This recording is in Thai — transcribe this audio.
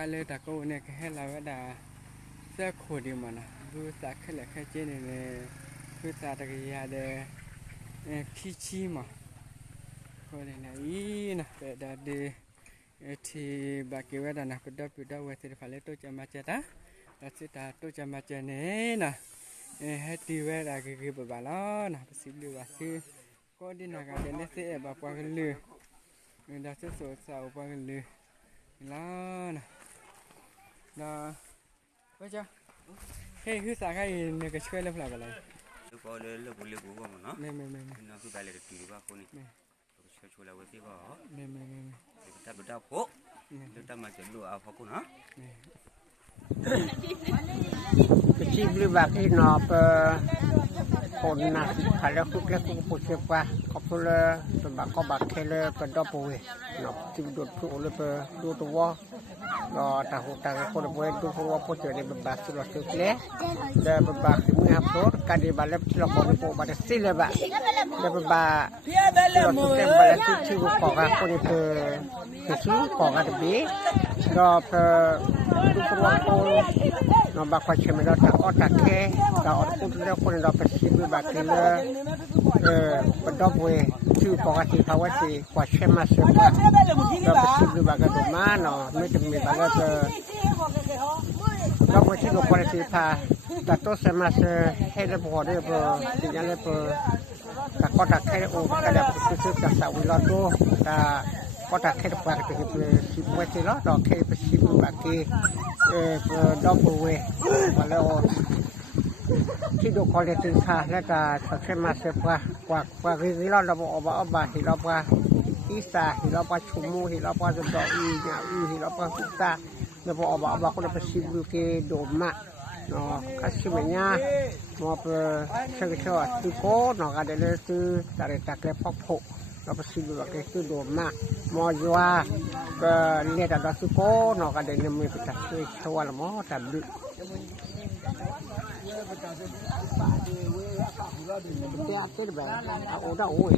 cái lê ta câu này cái hết là cái đà sẽ khổ đi mà nè vừa ta cái là cái trên này nè vừa ta cái nhà để khi chi mà coi này này nè để đã đi thì bà kêu cái đà nè cứ đắp về thì phải lấy tôi cho mà chết á là sẽ ta tôi cho mà chết nè nè hết tiêu về là cái bà đó nè xin lưu bà sư có đi nào cái này sẽ bà qua cái lừa người ta sẽ sổ sầu qua cái lừa đó nè đó bây giờ hey cứ sáng cái này cái chơi lên phải vậy lúc có lúc của mà nó mẹ nó cứ bài lại được kỳ qua cô này chơi là cái gì đó mẹ ta bị đau cổ ta mà chấn lụa phá cô nóชีวิตแบบที่นอบคนนะถ้าเราคุกเล็กคุกปุ๊บเสียว่าก็พูดเลยเป็นแบบก็แบบแค่เลยเป็นดอกปุยนอบชีวิตดูทุกเลยเป็นดูตัวก็ถ้าหุบตาคนปุยดูตัวปุ๊บเจอในแบบสุดสุดเลยเดินแบบมือหับรถการดีบาเล็บที่เราคนปุยแบบสิเลยแบบเดินแบบที่เราสุดเต็มแบบที่ชีวิตของคนนี้เป็นชีวิตของการดีก็เป็นดูตัวคนน้องบักว่าเชื่อไม่ได้แต่ก็ตัดแค่เราอดพูดเรื่องคนเราเป็นชีวิตแบบนี้เลยเป็นดอกเวชื่อปกติเขาว่าสิกว่าเชื่อมาเชื่อว่าเราเป็นชีวิตแบบกันตัวมาเนาะไม่จะมีแบบนั้นเลยดอกเวที่เราควรจะพาแต่ตัวเชื่อมาเชื่อให้เราพอได้เปล่าสิ่งนั้นเลยเปล่าแต่ก็ตัดแค่โอ้ก็ได้ซื้อจากสาววิลล์ตัวแต่ก็ตัดแค่ปากเป็นชีวิตที่เราดอกแค่เป็นชีวิตแบบที่ดอกบัวมาแล้วที่ดูคอเลติค่าแล้วก็แค่มาเสพกว่าที่เราเอาบาที่เราว่าอีสาที่เราว่าชุมูที่เราว่าจะดอกอีเนี่ยที่เราว่าฟุตาแล้วพอเอาบาคนเป็นชีวิตที่โดมมากเนาะก็ชิมเนี่ยมาเป็นเชื่อเชื่อที่โก้เนาะก็ได้เลยคือแต่ละตะเกียบพกผเราไปซื้อแบบนี้คือโดมมากมอยัวก็เรียกแต่ดอกสุโก้เนาะก็ได้เนื้อมือไปตัดช่วยชัวร์ละมั้งแต่ดึกเดี๋ยวติดแบบเอาได้โอ้ย